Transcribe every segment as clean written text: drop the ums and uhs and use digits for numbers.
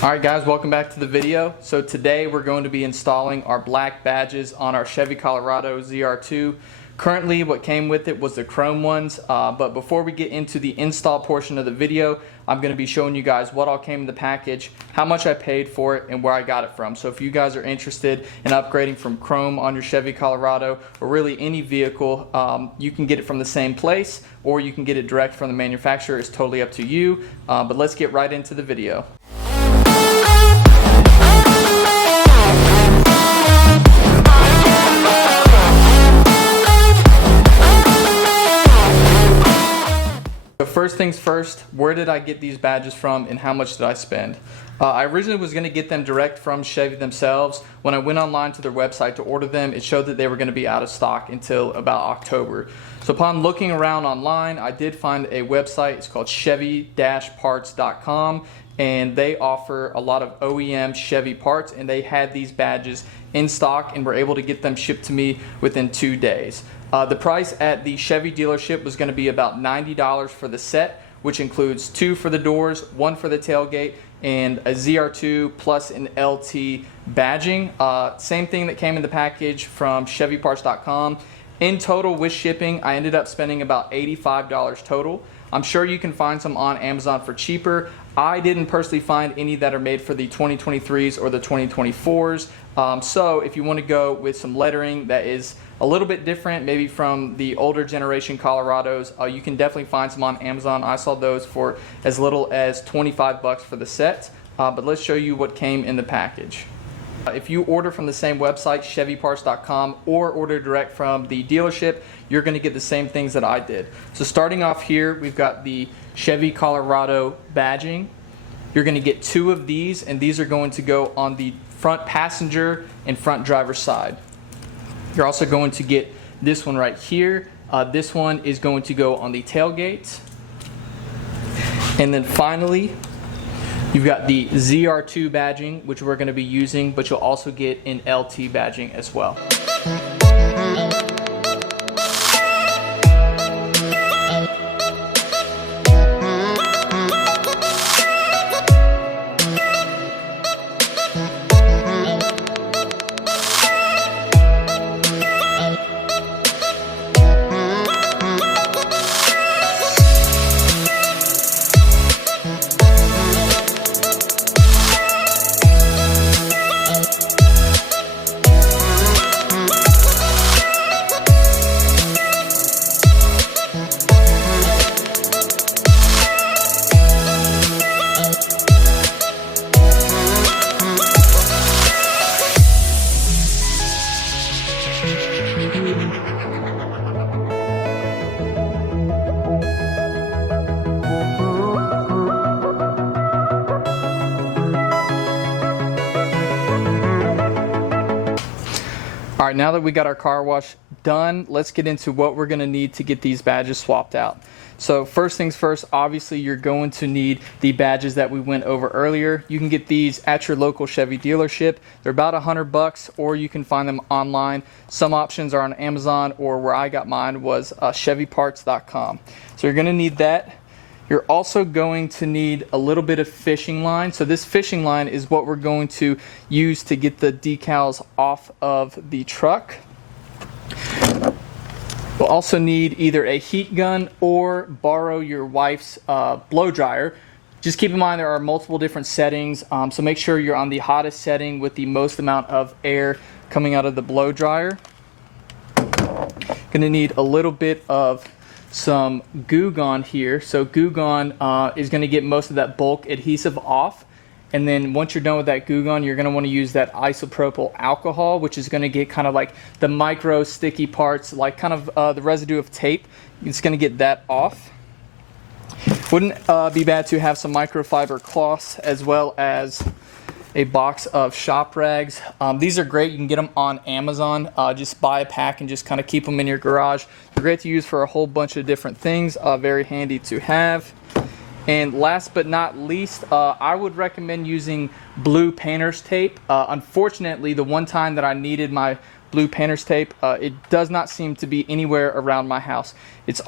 Alright guys, welcome back to the video. So today we're going to be installing our black badges on our Chevy Colorado ZR2. Currently what came with it was the chrome ones, but before we get into the install portion of the video, I'm going to be showing you guys what all came in the package, how much I paid for it, and where I got it from. So if you guys are interested in upgrading from chrome on your Chevy Colorado, or really any vehicle, you can get it from the same place, or you can get it direct from the manufacturer. It's totally up to you, but let's get right into the video. So first things first, where did I get these badges from and how much did I spend? I originally was going to get them direct from Chevy themselves. When I went online to their website to order them, it showed that they were going to be out of stock until about October. So upon looking around online, I did find a website. It's called Chevy-parts.com, and they offer a lot of OEM Chevy parts, and they had these badges in stock and were able to get them shipped to me within 2 days. The price at the Chevy dealership was going to be about $90 for the set, which includes 2 for the doors, 1 for the tailgate, and a ZR2 plus an LT badging. Same thing that came in the package from ChevyParts.com. In total with shipping, I ended up spending about $85 total. I'm sure you can find some on Amazon for cheaper. I didn't personally find any that are made for the 2023s or the 2024s. So if you want to go with some lettering that is a little bit different, maybe from the older generation Colorados, you can definitely find some on Amazon. I saw those for as little as 25 bucks for the set. But let's show you what came in the package. If you order from the same website, ChevyParts.com, or order direct from the dealership, you're going to get the same things that I did. So starting off here, we've got the Chevy Colorado badging. You're going to get 2 of these, and these are going to go on the front passenger and front driver side. You're also going to get this one right here. This one is going to go on the tailgate. And then finally, you've got the ZR2 badging, which we're going to be using, but you'll also get an LT badging as well. Alright, now that we got our car wash done, let's get into what we're going to need to get these badges swapped out. So first things first, obviously you're going to need the badges that we went over earlier. You can get these at your local Chevy dealership. They're about $100, or you can find them online. Some options are on Amazon, or where I got mine was ChevyParts.com. So you're going to need that. You're also going to need a little bit of fishing line. So this fishing line is what we're going to use to get the decals off of the truck. We'll also need either a heat gun or borrow your wife's blow dryer. Just keep in mind there are multiple different settings, so make sure you're on the hottest setting with the most amount of air coming out of the blow dryer. Going to need a little bit of some Goo Gone here. So Goo Gone is going to get most of that bulk adhesive off, and then once you're done with that Goo Gone, you're going to want to use that isopropyl alcohol, which is going to get kind of like the micro sticky parts, like kind of the residue of tape. It's going to get that off. Wouldn't be bad to have some microfiber cloths as well as a box of shop rags. These are great. You can get them on Amazon. Just buy a pack and just kind of keep them in your garage. They're great to use for a whole bunch of different things. Very handy to have. And last but not least, I would recommend using blue painter's tape. Unfortunately, the one time that I needed my blue painter's tape. It does not seem to be anywhere around my house.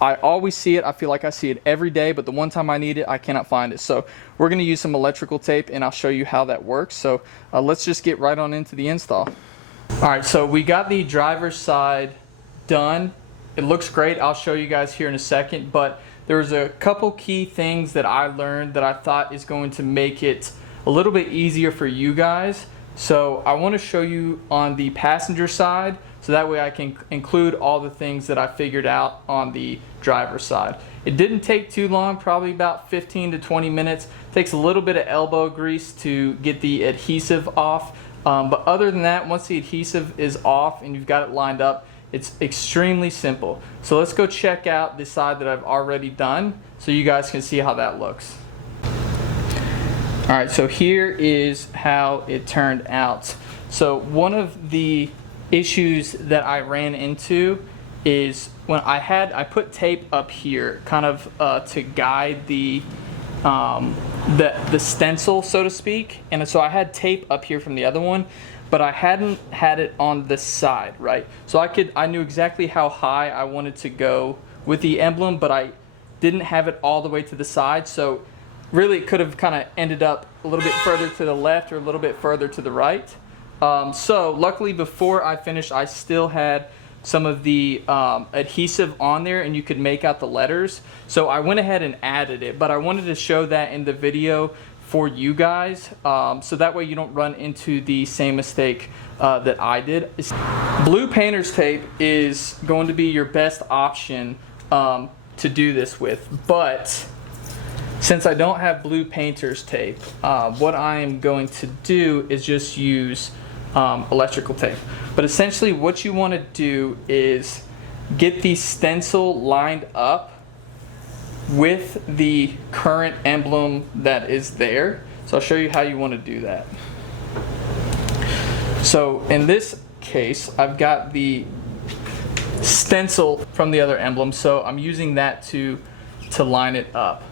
I always see it. I feel like I see it every day, but the one time I need it, I cannot find it. So we're going to use some electrical tape, and I'll show you how that works. So let's just get right on into the install. All right, so we got the driver's side done. It looks great. I'll show you guys here in a second, but there's a couple key things that I learned that I thought is going to make it a little bit easier for you guys. So I want to show you on the passenger side, so that way I can include all the things that I figured out on the driver's side. It didn't take too long, probably about 15 to 20 minutes. It takes a little bit of elbow grease to get the adhesive off, but other than that, once the adhesive is off and you've got it lined up, it's extremely simple. So let's go check out the side that I've already done so you guys can see how that looks. Alright, so here is how it turned out. So one of the issues that I ran into is when I put tape up here kind of to guide the stencil, so to speak, and so I had tape up here from the other one, but I hadn't had it on this side, right? So I knew exactly how high I wanted to go with the emblem, but I didn't have it all the way to the side, so really it could have kind of ended up a little bit further to the left or a little bit further to the right. So luckily before I finished, I still had some of the adhesive on there, and you could make out the letters. So I went ahead and added it, but I wanted to show that in the video for you guys, so that way you don't run into the same mistake that I did. Blue painter's tape is going to be your best option to do this with, but since I don't have blue painter's tape, what I am going to do is just use electrical tape. But essentially what you want to do is get the stencil lined up with the current emblem that is there. So I'll show you how you want to do that. So in this case, I've got the stencil from the other emblem, so I'm using that to line it up.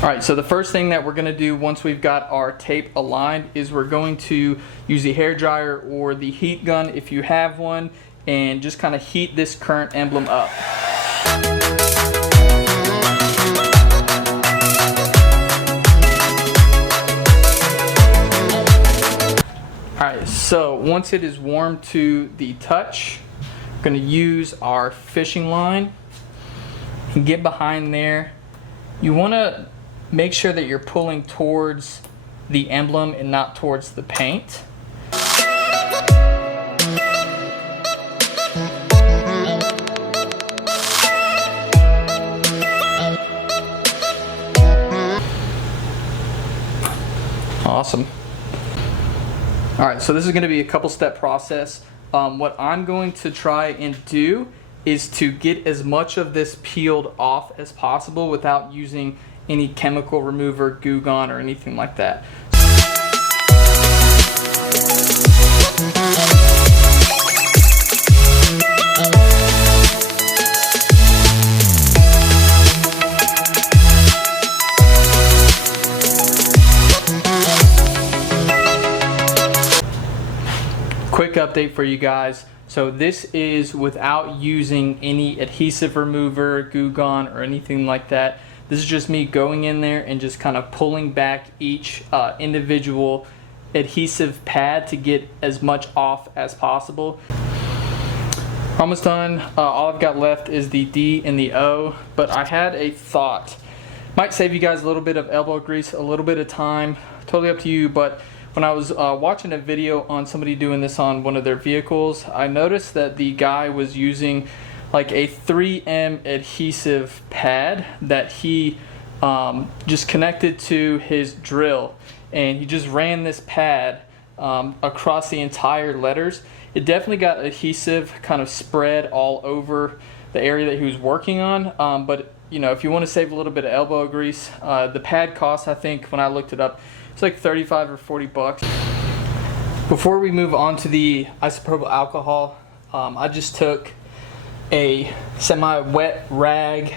Alright, so the first thing that we're going to do once we've got our tape aligned is we're going to use the hair dryer or the heat gun if you have one, and just kind of heat this current emblem up. Alright, so once it is warm to the touch, we're going to use our fishing line and get behind there. You want to make sure that you're pulling towards the emblem and not towards the paint. Awesome. Alright, so this is going to be a couple step process. What I'm going to try and do is to get as much of this peeled off as possible without using any chemical remover, Goo Gone, or anything like that. Quick update for you guys. So this is without using any adhesive remover, Goo Gone, or anything like that. This is just me going in there and just kind of pulling back each individual adhesive pad to get as much off as possible. Almost done. All I've got left is the D and the O, but I had a thought. Might save you guys a little bit of elbow grease, a little bit of time, totally up to you, but when I was watching a video on somebody doing this on one of their vehicles, I noticed that the guy was using like a 3M adhesive pad that he just connected to his drill, and he just ran this pad across the entire letters. It definitely got adhesive kind of spread all over the area that he was working on, but you know, if you want to save a little bit of elbow grease, the pad cost, I think when I looked it up, it's like 35 or 40 bucks. Before we move on to the isopropyl alcohol, I just took a semi-wet rag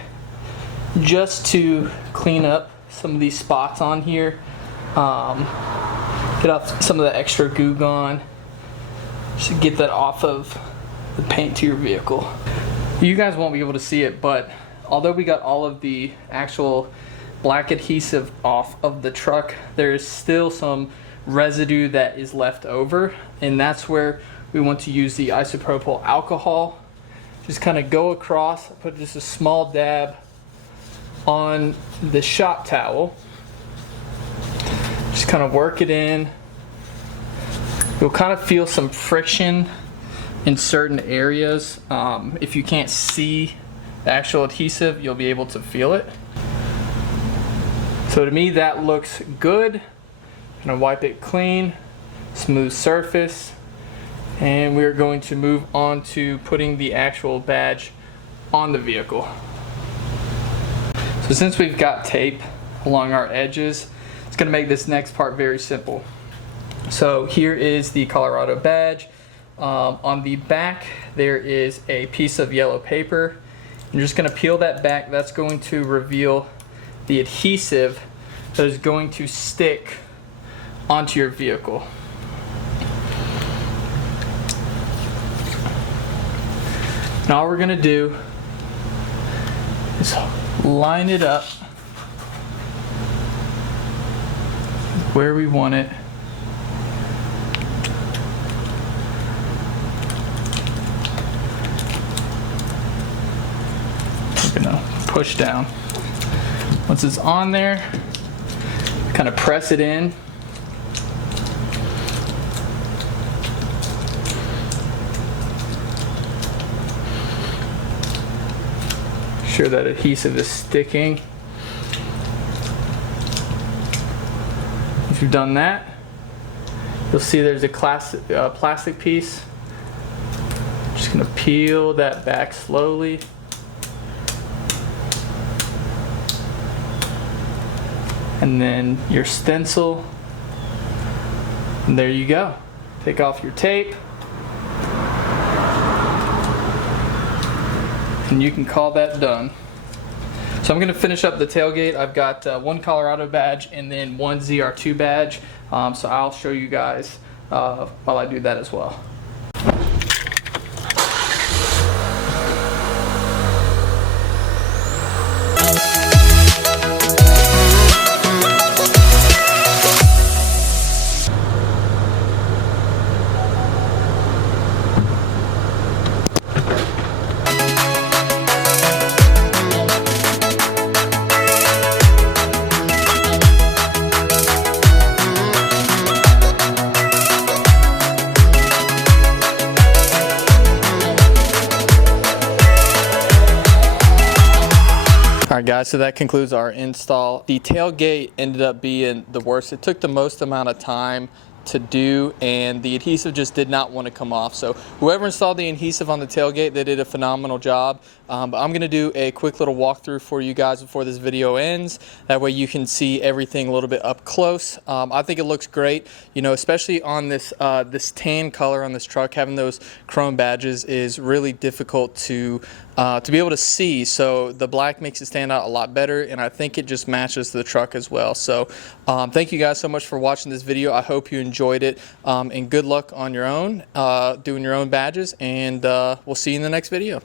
just to clean up some of these spots on here, get off some of the extra goo gone, just to get that off of the paint to your vehicle. You guys won't be able to see it, but although we got all of the actual black adhesive off of the truck, there is still some residue that is left over, and that's where we want to use the isopropyl alcohol. Just kind of go across, put just a small dab on the shop towel, just kind of work it in. You'll kind of feel some friction in certain areas. If you can't see the actual adhesive, you'll be able to feel it. So to me that looks good. I'm gonna wipe it clean, smooth surface, and we're going to move on to putting the actual badge on the vehicle. So since we've got tape along our edges, it's gonna make this next part very simple. So here is the Colorado badge. On the back there is a piece of yellow paper. You're just gonna peel that back. That's going to reveal the adhesive that is going to stick onto your vehicle. Now all we're gonna do is line it up where we want it. We're gonna push down. Once it's on there, kind of press it in. Sure that adhesive is sticking. Once you've done that, you'll see there's a plastic piece. Just gonna peel that back slowly. And then your stencil, and there you go. Take off your tape, and you can call that done. So I'm gonna finish up the tailgate. I've got one Colorado badge and then one ZR2 badge. So I'll show you guys while I do that as well. Alright guys, so that concludes our install. The tailgate ended up being the worst. It took the most amount of time to do, and the adhesive just did not want to come off. So whoever installed the adhesive on the tailgate, they did a phenomenal job. But I'm going to do a quick little walkthrough for you guys before this video ends. That way you can see everything a little bit up close. I think it looks great, you know, especially on this this tan color on this truck. Having those chrome badges is really difficult to be able to see. So the black makes it stand out a lot better, and I think it just matches the truck as well. So thank you guys so much for watching this video. I hope you enjoyed it, and good luck on your own doing your own badges, and we'll see you in the next video.